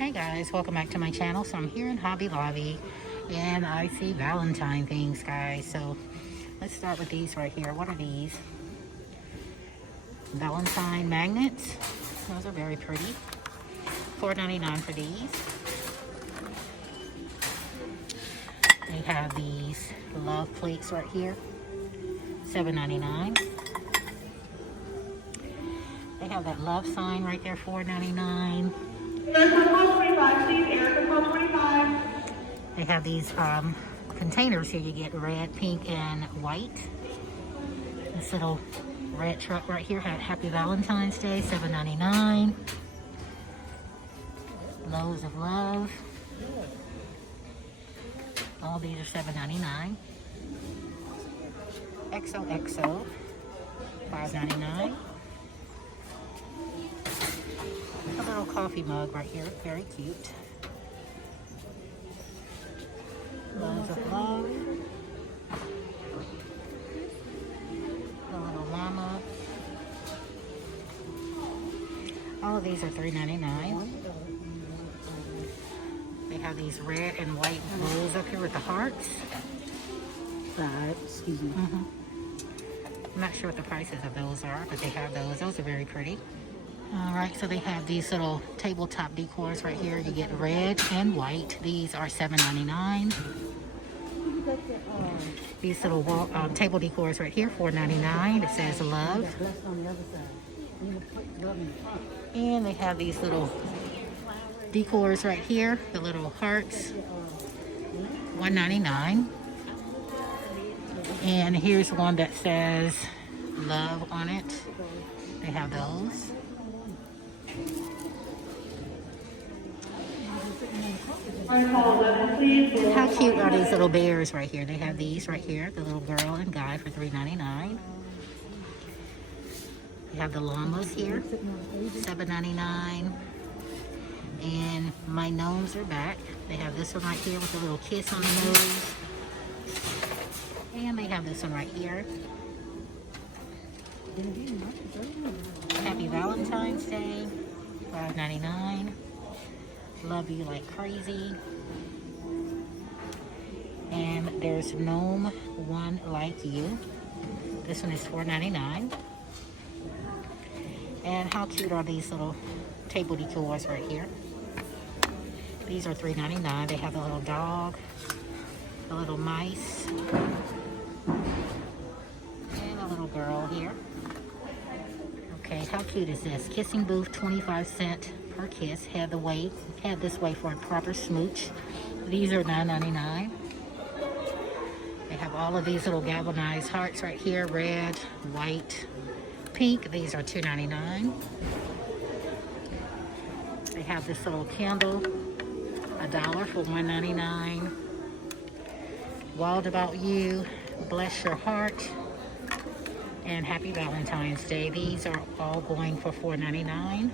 Hey guys, welcome back to my channel. So I'm here in Hobby Lobby and I see Valentine things, guys. So let's start with these right here. What are these? Valentine magnets. Those are very pretty. $4.99 for these. They have these love plates right here. $7.99. They have that love sign right there, $4.99. They have these containers here. You get red, pink, and white. This little red truck right here had Happy Valentine's Day, $7.99. Loads of love. All these are $7.99. XOXO, $5.99. A little coffee mug right here, very cute. Loads of love. The little llama. All of these are $3.99. They have these red and white bowls up here with the hearts. Excuse me. I'm not sure what the prices of those are, but they have those. Those are very pretty. All right, so they have these little tabletop decors right here. You get red and white. These are $7.99. These little wall, table decors right here, $4.99. It says love. And they have these little decors right here, the little hearts, $1.99. And here's one that says love on it. They have those. How cute are these little bears right here? They have these right here, the little girl and guy for $3.99. They have the llamas here, $7.99. And my gnomes are back. They have this one right here with a little kiss on the nose. And they have this one right here. Happy Valentine's Day, $5.99. Love you like crazy. And there's gnome one like you. This one is $4.99. And how cute are these little table decors right here? These are $3.99. They have the little dog, the little mice, and a little girl here. Okay, how cute is this? Kissing booth, 25 cents per kiss. Head this way for a proper smooch. These are $9.99. They have all of these little galvanized hearts right here, red, white, pink. These are $2.99. They have this little candle, $1 for $1.99. Wild About You, Bless Your Heart, and Happy Valentine's Day. These are all going for $4.99.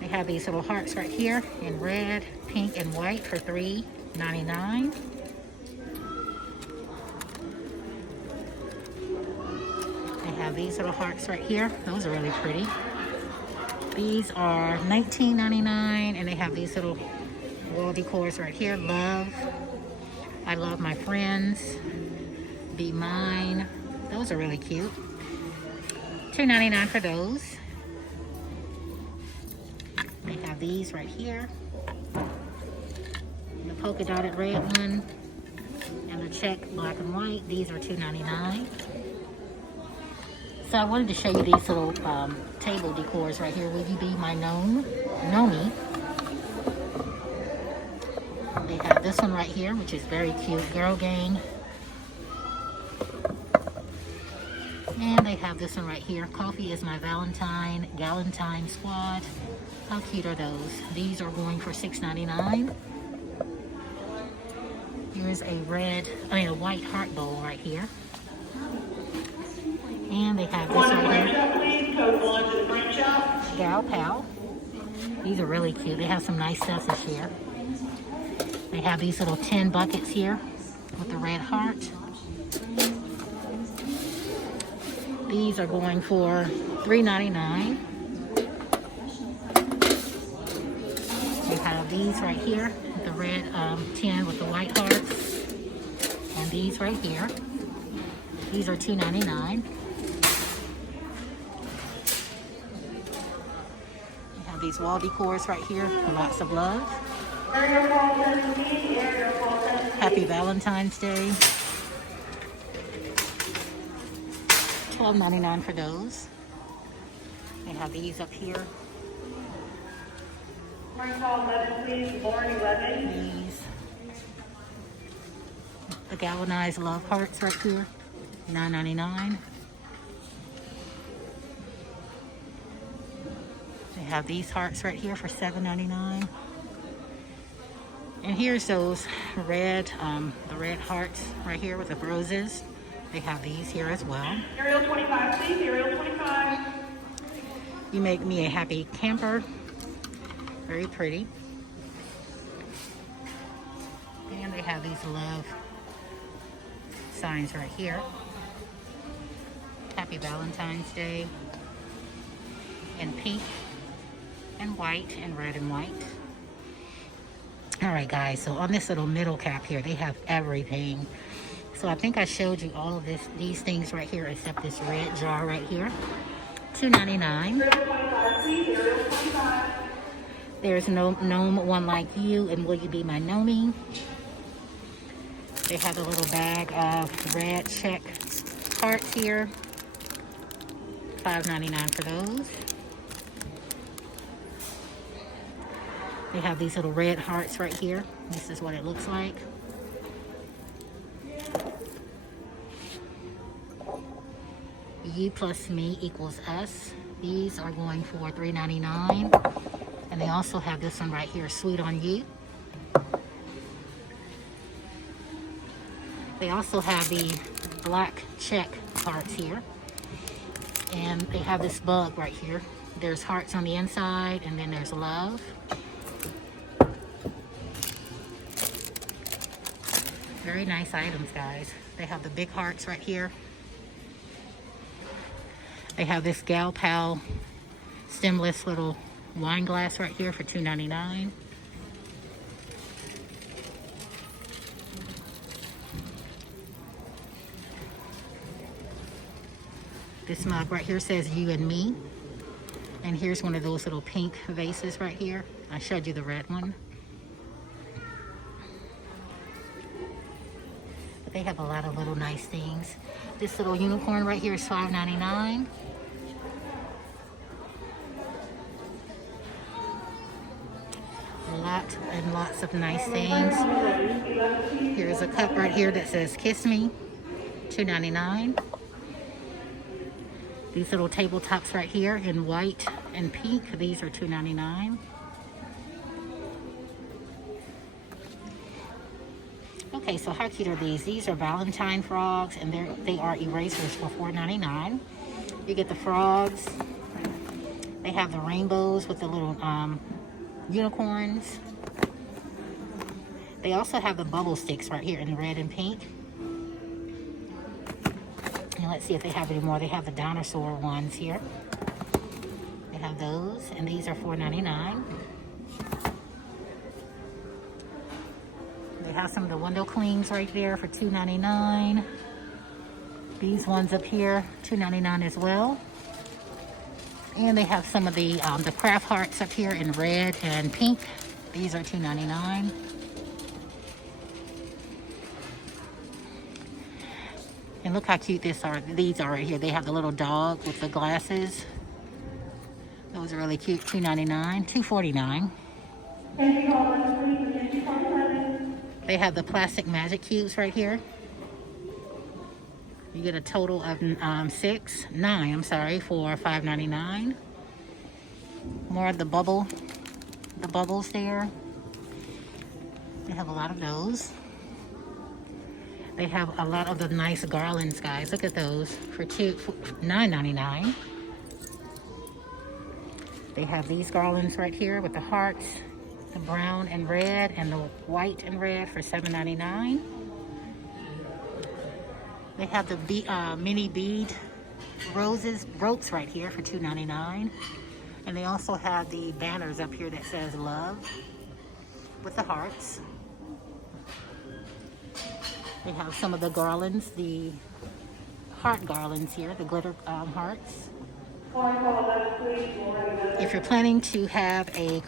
They have these little hearts right here in red, pink, and white for $3.99. They have these little hearts right here. Those are really pretty. These are $19.99, and they have these little wall decors right here. Love, I love my friends, be mine. Those are really cute. $2.99 for those. They have these right here. The polka dotted red one and the check black and white. These are $2.99. So I wanted to show you these little table decors right here. Will you be my Nomi? They have this one right here, which is very cute, Girl Gang. And they have this one right here, Coffee is My Valentine, Galentine Squad. How cute are those? These are going for $6.99. Here's a a white heart bowl right here. And they have this right here, Gal Pal. These are really cute. They have some nice stuff this year. They have these little tin buckets here with the red heart. These are going for $3.99. We have these right here, the red tin with the white hearts. And these right here. These are $2.99. We have these wall decors right here, lots of love. Happy Valentine's Day. $12.99 for those. They have these up here. These. The galvanized love hearts right here. $9.99. They have these hearts right here for $7.99. And here's those red, the red hearts right here with the roses. They have these here as well. Ariel 25, please. Ariel 25. You make me a happy camper. Very pretty. And they have these love signs right here. Happy Valentine's Day. In pink and white and red and white. Alright guys, so on this little middle cap here, they have everything. So I think I showed you all of these things right here except this red jar right here. $2.99. There's no gnome one like you, and will you be my gnomie? They have a little bag of red check hearts here. $5.99 for those. They have these little red hearts right here. This is what it looks like. You plus me equals us. These are going for $3.99. And they also have this one right here, Sweet on You. They also have the black check hearts here. And they have this bug right here. There's hearts on the inside, and then there's love. Very nice items, guys. They have the big hearts right here. They have this Gal Pal stemless little wine glass right here for $2.99. This mug right here says you and me. And here's one of those little pink vases right here. I showed you the red one. But they have a lot of little nice things. This little unicorn right here is $5.99. Lots and lots of nice things. Here's a cup right here that says Kiss Me, $2.99. These little tabletops right here in white and pink, these are $2.99. Okay, so how cute are these? These are Valentine frogs, and they are erasers for $4.99. You get the frogs. They have the rainbows with the little unicorns. They also have the bubble sticks right here in red and pink. And let's see if they have any more. They have the dinosaur ones here. They have those, and these are $4.99. They have some of the window clings right there for $2.99. These ones up here, $2.99 as well. And they have some of the craft hearts up here in red and pink. These are $2.99. And look how cute these are right here. They have the little dog with the glasses. Those are really cute. $2.99, $2.49. They have the plastic magic cubes right here. You get a total of nine for $5.99. More of the bubbles there. They have a lot of those. They have a lot of the nice garlands, guys. Look at those for $9.99. They have these garlands right here with the hearts, the brown and red, and the white and red for $7.99. They have the mini bead ropes right here for $2.99. And they also have the banners up here that says love with the hearts. They have some of the garlands, the heart garlands here, the glitter hearts. If you're planning to have a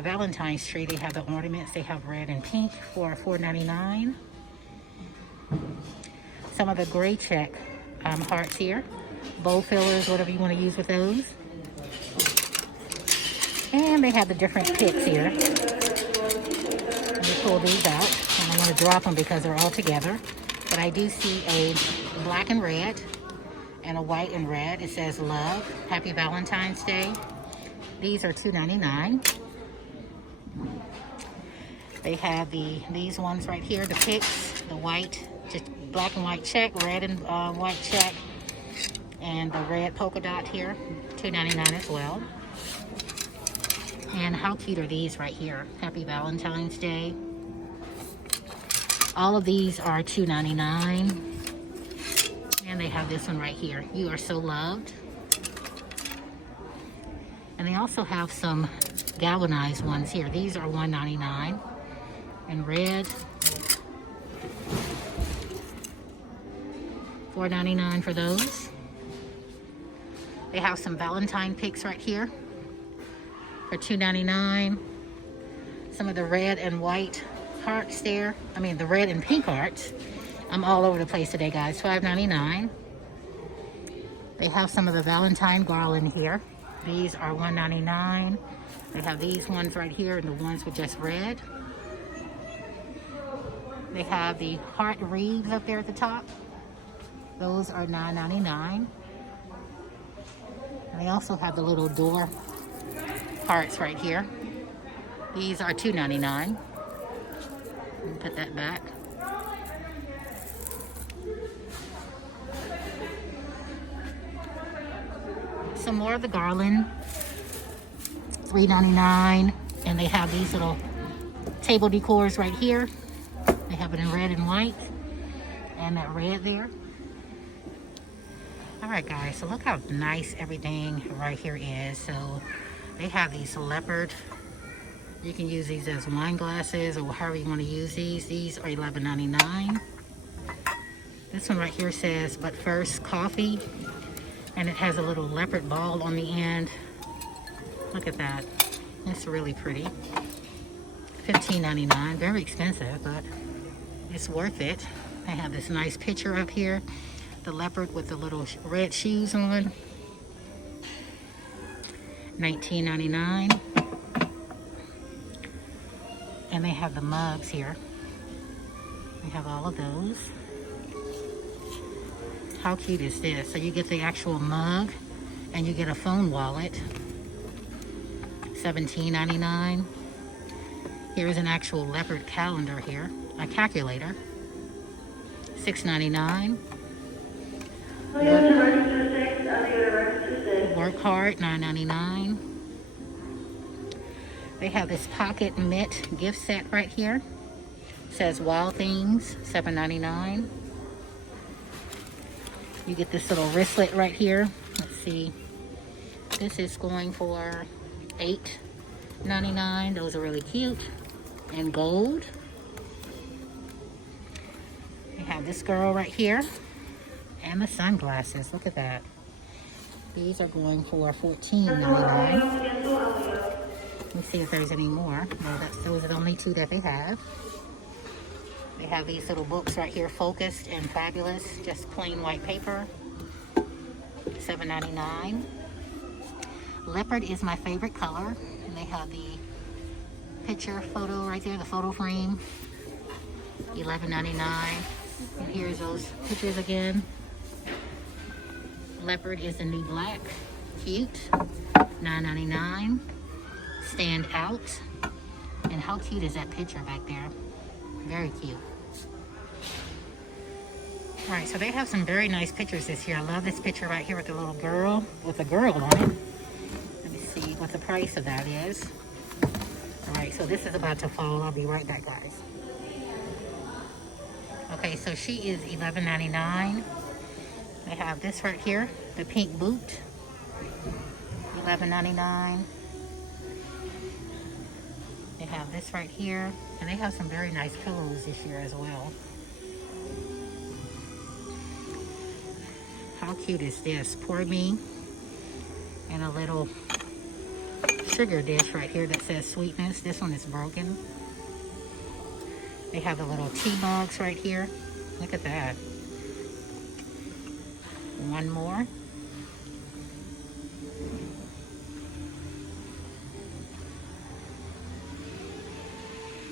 Valentine's tree, they have the ornaments. They have red and pink for $4.99. Some of the gray check hearts here, bow fillers, whatever you want to use with those. And they have the different picks here. Let me pull these out. And I'm going to drop them because they're all together. But I do see a black and red and a white and red. It says love. Happy Valentine's Day. These are $2.99. They have these ones right here, the picks, the white, just black and white check, red and white check, and the red polka dot here, $2.99 as well. And how cute are these right here? Happy Valentine's Day. All of these are $2.99. And they have this one right here. You are so loved. And they also have some galvanized ones here. These are $1.99. And red. $4.99 for those. They have some Valentine picks right here for $2.99. Some of the red and white hearts there. I mean, the red and pink hearts. I'm all over the place today, guys. $5.99. They have some of the Valentine garland here. These are $1.99. They have these ones right here and the ones with just red. They have the heart wreaths up there at the top. Those are $9.99. And they also have the little door hearts right here. These are $2.99. Put that back. Some more of the garland, $3.99. And they have these little table decors right here. They have it in red and white. And that red there. Alright guys, so look how nice everything right here is. So they have these Leopard. You can use these as wine glasses or however you want to use these. These are $11.99. This one right here says, but first coffee. And it has a little leopard ball on the end. Look at that. It's really pretty. $15.99. Very expensive, but it's worth it. I have this nice picture up here. The leopard with the little red shoes on. $19.99. And they have the mugs here. They have all of those. How cute is this? So you get the actual mug and you get a phone wallet. $17.99. Here's an actual leopard calendar here. A calculator. $6.99. Work hard, $9.99. They have this pocket mitt gift set right here. It says Wild Things, $7.99. You get this little wristlet right here. Let's see. This is going for $8.99. Those are really cute. And gold. We have this girl right here. And the sunglasses. Look at that. These are going for $14.99. Let me see if there's any more. No, those are the only two that they have. They have these little books right here, Focused and Fabulous, just plain white paper, $7.99. Leopard is my favorite color, and they have the picture photo right there, the photo frame, $11.99. And here's those pictures again. Leopard is the new black, cute, $9.99. Stand Out, and how cute is that picture back there? Very cute. Alright, so they have some very nice pictures this year. I love this picture right here with the little girl, with a girl on it. Let me see what the price of that is. Alright, so this is about to fall. I'll be right back, guys. Okay, so she is $11.99. They have this right here, the pink boot, $11.99. They have this right here, and they have some very nice pillows this year as well. How cute is this? Pour me. And a little sugar dish right here that says sweetness. This one is broken. They have the little tea mugs right here. Look at that. One more.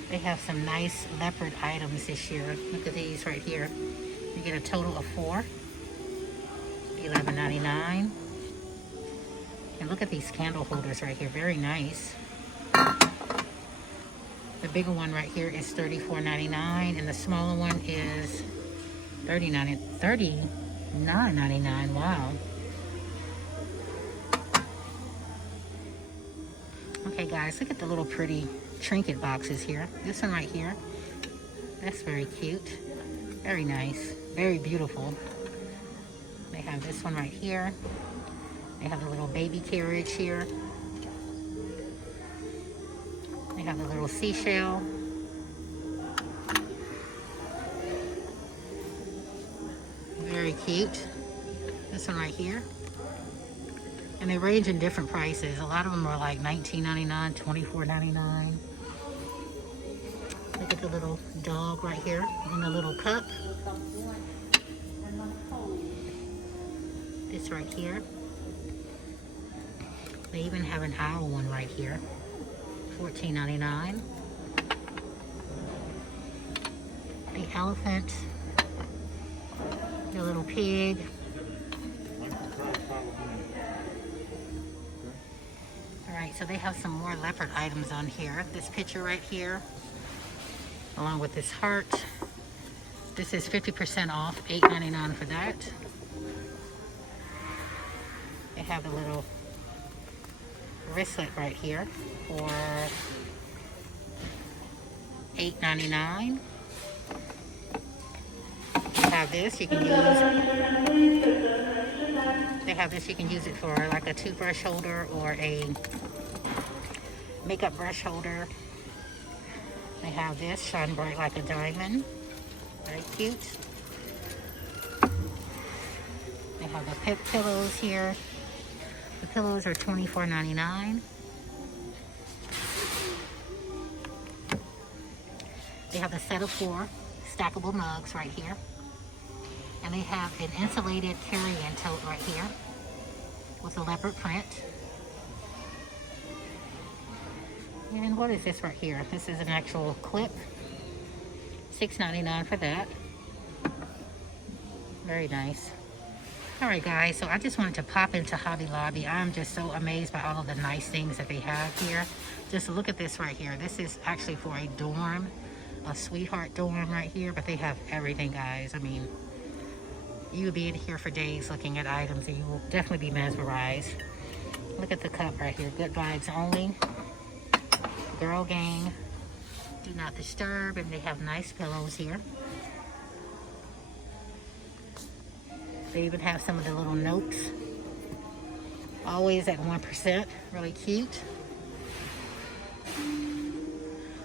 They have some nice leopard items this year. Look at these right here. You get a total of 4. $11.99. And look at these candle holders right here. Very nice. The bigger one right here is $34.99, and the smaller one is $39.99. Wow. Okay, guys, look at the little pretty trinket boxes here. This one right here. That's very cute. Very nice. Very beautiful. They have this one right here. They have a little baby carriage here. They have a little seashell. Very cute. This one right here. And they range in different prices. A lot of them are like $19.99, $24.99. Look at the little dog right here in the little cup. This right here. They even have an owl one right here, $14.99. The elephant, the little pig. All right, so they have some more leopard items on here. This picture right here, along with this heart. This is 50% off, $8.99 for that. They have the little wristlet right here for $8.99. They have this, you can use. They have this, you can use it for like a toothbrush holder or a makeup brush holder. They have this, shine bright like a diamond. Very cute. They have the pillows here. The pillows are $24.99. They have a set of 4 stackable mugs right here. And they have an insulated carry-in tote right here with a leopard print. And what is this right here? This is an actual clip. $6.99 for that. Very nice. Alright guys, so I just wanted to pop into Hobby Lobby. I'm just so amazed by all of the nice things that they have here. Just look at this right here. This is actually for a dorm, a sweetheart dorm right here, but they have everything, guys. I mean, you will be in here for days looking at items and you will definitely be mesmerized. Look at the cup right here. Good vibes only. Girl gang. Do not disturb. And they have nice pillows here. They even have some of the little notes. Always at 1%. Really cute.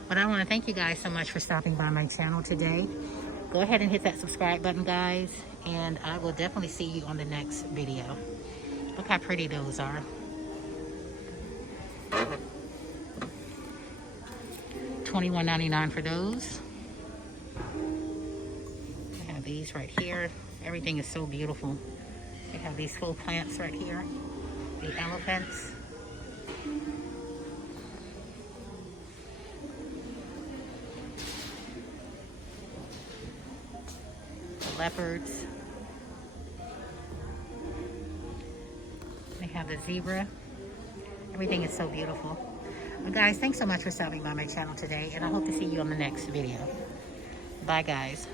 But I want to thank you guys so much for stopping by my channel today. Go ahead and hit that subscribe button, guys. And I will definitely see you on the next video. Look how pretty those are. $21.99 for those. I have these right here. Everything is so beautiful. They have these full plants right here. The elephants. The leopards. They have the zebra. Everything is so beautiful. Well, guys, thanks so much for stopping by my channel today, and I hope to see you on the next video. Bye, guys.